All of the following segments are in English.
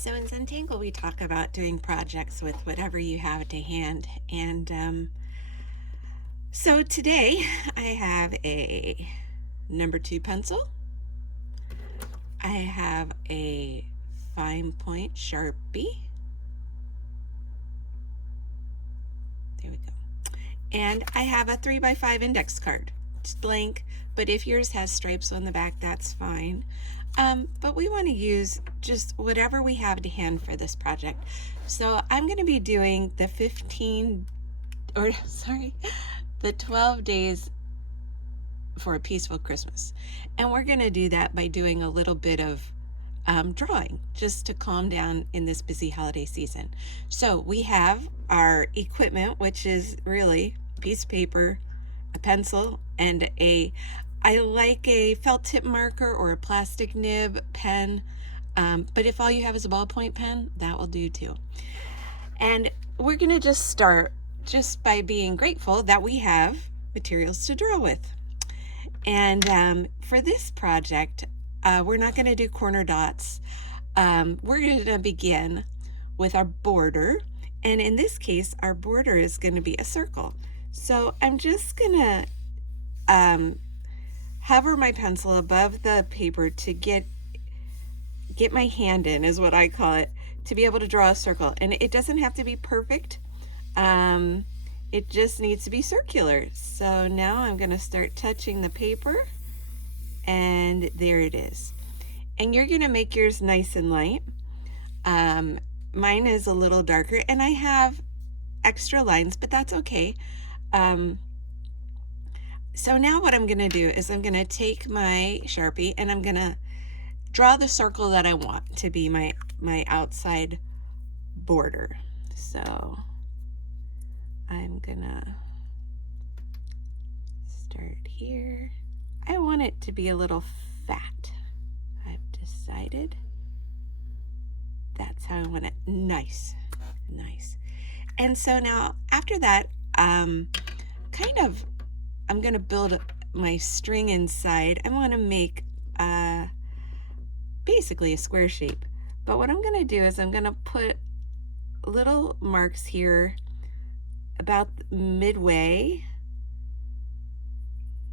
So in Zentangle, we talk about doing projects with whatever you have to hand. And so today I have a number 2 pencil. I have a fine point Sharpie. There we go. And I have a 3x5 index card. It's blank, but if yours has stripes on the back, that's fine. But we want to use just whatever we have to hand for this project. So I'm going to be doing the 12 days for a peaceful Christmas. And we're going to do that by doing a little bit of drawing just to calm down in this busy holiday season. So we have our equipment, which is really a piece of paper, a pencil, and I like a felt tip marker or a plastic nib pen, but if all you have is a ballpoint pen, that will do too. And we're going to just start just by being grateful that we have materials to draw with. And for this project, we're not going to do corner dots. We're going to begin with our border. And in this case, our border is going to be a circle. So I'm just going to hover my pencil above the paper to get my hand in, is what I call it, to be able to draw a circle. And it doesn't have to be perfect. It just needs to be circular. So now I'm going to start touching the paper, and there it is. And you're going to make yours nice and light. Mine is a little darker, and I have extra lines, but that's okay. So now what I'm going to do is I'm going to take my Sharpie and I'm going to draw the circle that I want to be my outside border. So I'm going to start here. I want it to be a little fat. I've decided that's how I want it. Nice. And so now after that, I'm going to build my string inside. I want to make basically a square shape. But what I'm going to do is I'm going to put little marks here about midway.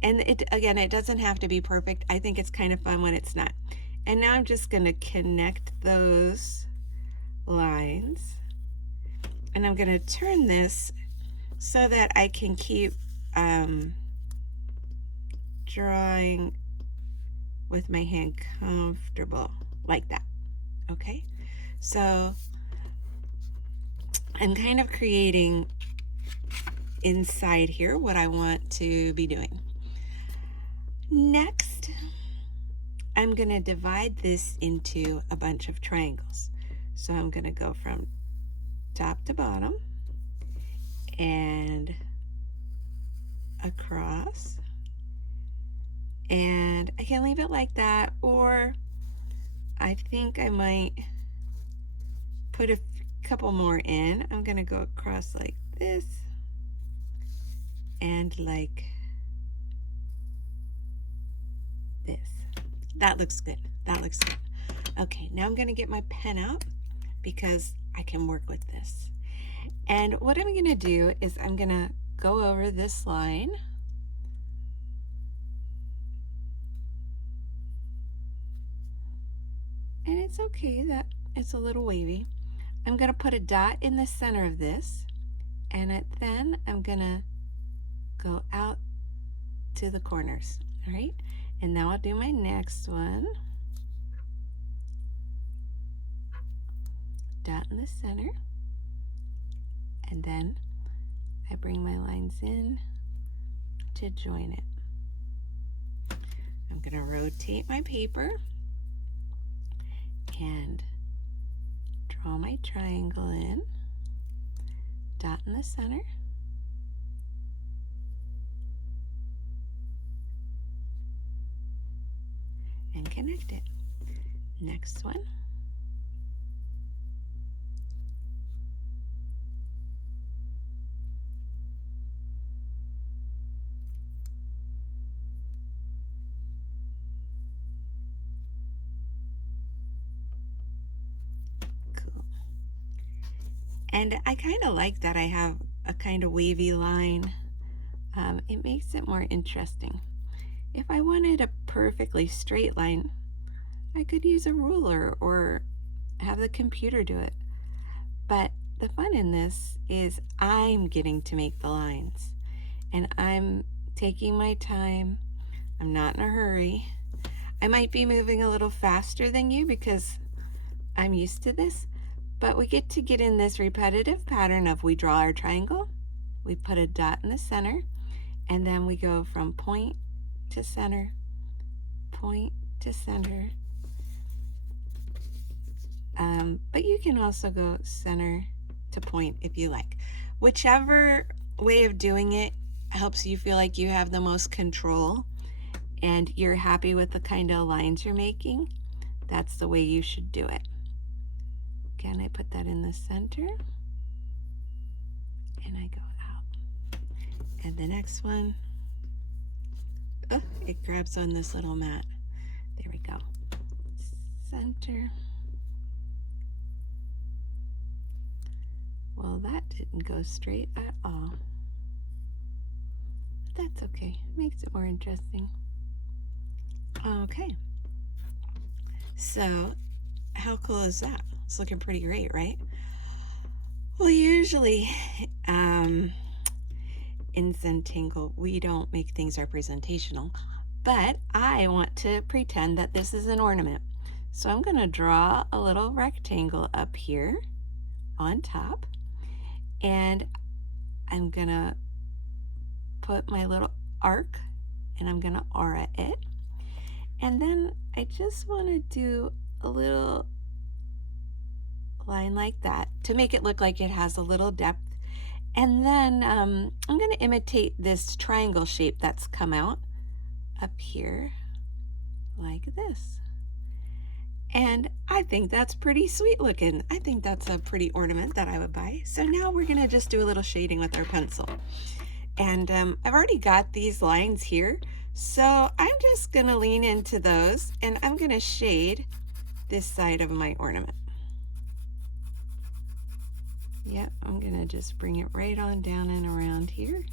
And it doesn't have to be perfect. I think it's kind of fun when it's not. And now I'm just going to connect those lines. And I'm going to turn this so that I can keep drawing with my hand comfortable like that. Okay, so I'm kind of creating inside here what I want to be doing. Next, I'm going to divide this into a bunch of triangles. So I'm going to go from top to bottom and across. And I can leave it like that, or I think I might put a couple more in. I'm going to go across like this and like this. That looks good. Okay, now I'm going to get my pen out because I can work with this. And what I'm going to do is I'm going to go over this line. And it's okay that it's a little wavy. I'm going to put a dot in the center of this, and then I'm going to go out to the corners. All right, and now I'll do my next one. Dot in the center, and then I bring my lines in to join it. I'm going to rotate my paper and draw my triangle in, dot in the center, and connect it. Next one. And I kind of like that I have a kind of wavy line. It makes it more interesting. If I wanted a perfectly straight line, I could use a ruler or have the computer do it. But the fun in this is I'm getting to make the lines, and I'm taking my time. I'm not in a hurry. I might be moving a little faster than you because I'm used to this, but we get to get in this repetitive pattern of we draw our triangle, we put a dot in the center, and then we go from point to center, point to center. But you can also go center to point if you like. Whichever way of doing it helps you feel like you have the most control and you're happy with the kind of lines you're making. That's the way you should do it. Again, I put that in the center and I go out. And the next one, oh, it grabs on this little mat. There we go. Center. Well, that didn't go straight at all. But that's okay. Makes it more interesting. Okay. So, how cool is that? It's looking pretty great, right? Well, usually in Zentangle, we don't make things representational, but I want to pretend that this is an ornament. So I'm going to draw a little rectangle up here on top, and I'm going to put my little arc, and I'm going to aura it. And then I just want to do a little line like that to make it look like it has a little depth. And then I'm going to imitate this triangle shape that's come out up here like this. And I think that's pretty sweet looking. I think that's a pretty ornament that I would buy. So now we're going to just do a little shading with our pencil. And I've already got these lines here, so I'm just going to lean into those and I'm going to shade this side of my ornament. Yep, I'm going to just bring it right on down and around here.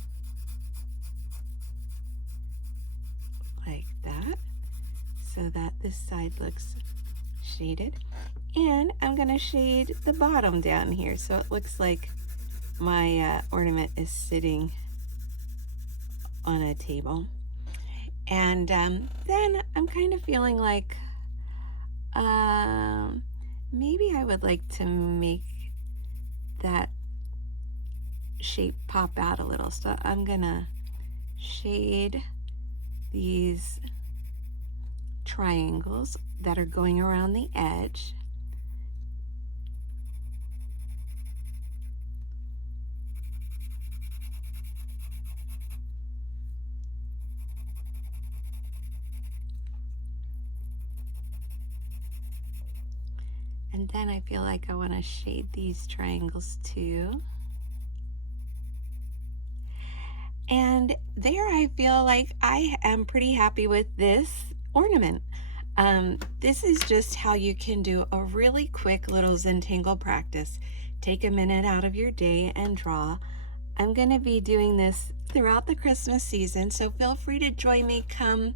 Like that, so that this side looks shaded. And I'm going to shade the bottom down here so it looks like my ornament is sitting on a table. And then I'm kind of feeling like maybe I would like to make that shape pop out a little. So I'm gonna shade these triangles that are going around the edge. And then I feel like I want to shade these triangles too. And there I feel like I am pretty happy with this ornament. This is just how you can do a really quick little Zentangle practice. Take a minute out of your day and draw. I'm going to be doing this throughout the Christmas season, so feel free to join me. Come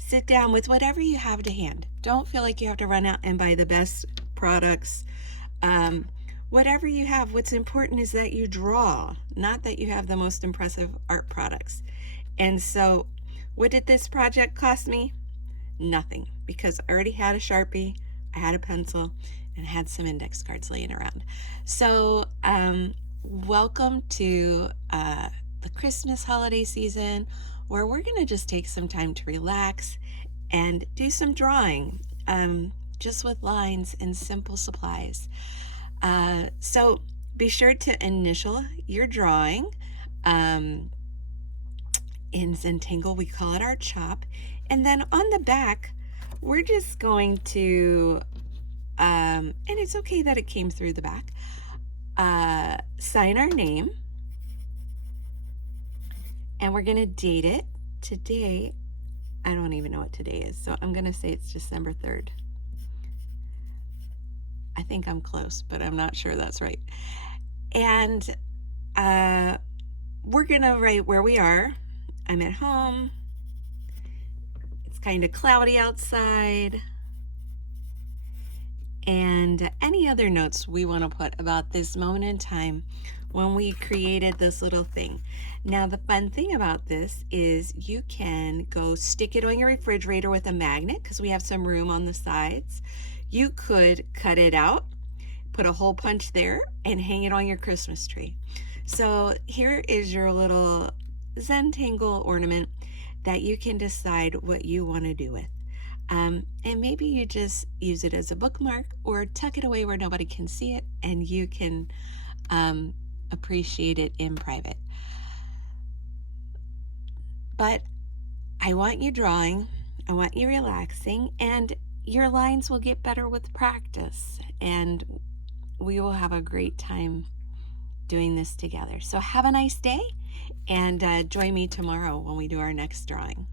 sit down with whatever you have to hand. Don't feel like you have to run out and buy the best products. Whatever you have, what's important is that you draw, not that you have the most impressive art products. And so what did this project cost me? Nothing, because I already had a Sharpie, I had a pencil, and I had some index cards laying around. So welcome to the Christmas holiday season, where we're going to just take some time to relax and do some drawing, just with lines and simple supplies. So be sure to initial your drawing. In Zentangle, we call it our chop. And then on the back, we're just going to, and it's okay that it came through the back, sign our name. And we're going to date it. Today, I don't even know what today is, so I'm going to say it's December 3rd. I think I'm close, but I'm not sure that's right. And we're gonna write where we are. I'm at home. It's kind of cloudy outside. And any other notes we want to put about this moment in time when we created this little thing. Now, the fun thing about this is you can go stick it on your refrigerator with a magnet because we have some room on the sides. You could cut it out, put a hole punch there, and hang it on your Christmas tree. So here is your little zentangle ornament that you can decide what you want to do with. And maybe you just use it as a bookmark or tuck it away where nobody can see it and you can appreciate it in private. But I want you drawing, I want you relaxing, and your lines will get better with practice, and we will have a great time doing this together. So have a nice day, and join me tomorrow when we do our next drawing.